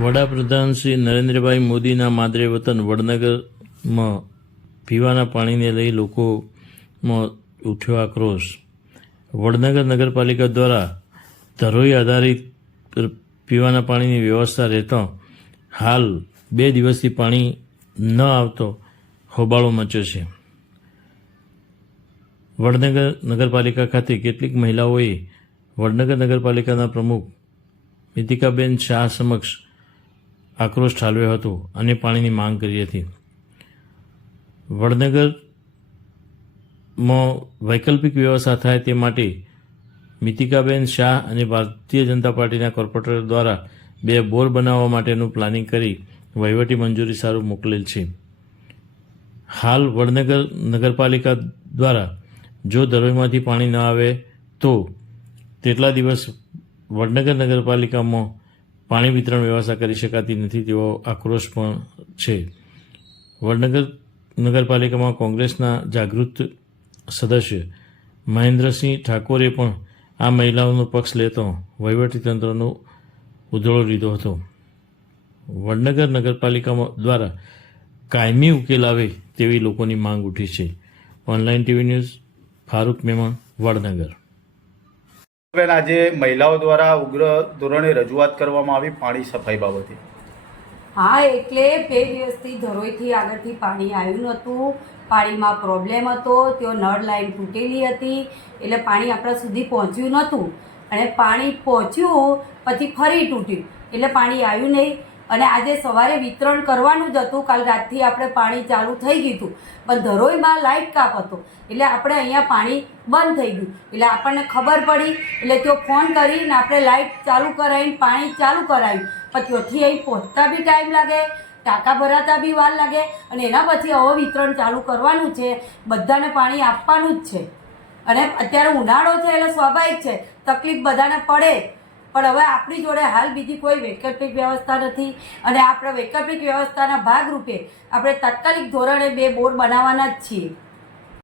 વડાપ્રધાન શ્રી નરેન્દ્રભાઈ મોદીના માદરે વતન વડનગરમાં પીવાના પાણીને લઈ લોકોમાં ઉઠ્યો આક્રોશ। વડનગર નગરપાલિકા દ્વારા ધરોઈ આધારિત પીવાના પાણીની વ્યવસ્થા રહેતા હાલ 2 દિવસથી પાણી ન આવતો હોબાળો મચ્યો છે। વડનગર નગરપાલિકા ખાતે કેટલીક મહિલાઓએ વડનગર નગરપાલિકાના પ્રમુખ મિતિકાબેન શાહ સમક્ષ આક્રોશ ઠાલવ્યો હતો અને પાણીની માંગ કરી હતી। વડનગરમાં વૈકલ્પિક વ્યવસ્થા થાય તે માટે મિતિકાબેન શાહ અને ભારતીય જનતા પાર્ટીના કોર્પોરેટર દ્વારા 2 બોર બનાવવા માટેનું પ્લાનિંગ કરી વહીવટી મંજૂરી સારું મોકલેલ છે। હાલ વડનગર નગરપાલિકા દ્વારા જો ધરોઈમાંથી પાણી ન આવે તો તેટલા દિવસ વડનગર નગરપાલિકામાં પાણી વિતરણ વ્યવસ્થા કરી શકાતી નથી તેવો આક્રોશ પણ છે। વડનગર નગરપાલિકામાં કોંગ્રેસના જાગૃત સદસ્ય મહેન્દ્રસિંહ ઠાકોરે પણ આ મહિલાઓનો પક્ષ લેતો વહીવટીતંત્રનો ઉધોળો લીધો હતો। વડનગર નગરપાલિકા દ્વારા કાયમી ઉકેલ આવે તેવી લોકોની માંગ ઉઠી છે। Online TV news Farooq Memon Vadnagar. આજે મહિલાઓ દ્વારા ઉગ્ર ધોરણે રજૂઆત કરવામાં આવી પાણી સફાઈ બાબતે। હા, એટલે 2 દિવસથી ધરોઈથી આગળથી પાણી આવ્યું નહોતું, પાણીમાં પ્રોબ્લેમ હતો, તેઓ નળ લાઈન તૂટેલી હતી એટલે પાણી આપણા સુધી પહોંચ્યું નહોતું અને પાણી પહોંચ્યું પછી ફરી તૂટ્યું એટલે પાણી આવ્યું નહીં। અને આજે સવારે વિતરણ કરવાનું જ હતું, કાલ રાતથી આપણે પાણી ચાલુ થઈ ગયું હતું પણ ધરોઈમાં લાઇટ કાપ હતો એટલે આપણે અહીંયા પાણી બંધ થઈ ગયું એટલે આપણને ખબર પડી એટલે તેઓ ફોન કરીને આપણે લાઇટ ચાલુ કરાવીને પાણી ચાલુ કરાવ્યું પણ ત્યાંથી અહીં પહોંચતા બી ટાઈમ લાગે, ટાંકા ભરાતા બી વાર લાગે અને એના પછી હવે વિતરણ ચાલુ કરવાનું છે, બધાને પાણી આપવાનું જ છે। અને અત્યારે ઉનાળો છે એટલે સ્વાભાવિક છે તકલીફ બધાને પડે પણ હવે આપણી જોડે હાલ બીજી કોઈ વૈકલ્પિક વ્યવસ્થા નથી અને આપણે વૈકલ્પિક વ્યવસ્થાના ભાગરૂપે આપણે તાત્કાલિક ધોરણે 2 બોર બનાવવાના જ છીએ।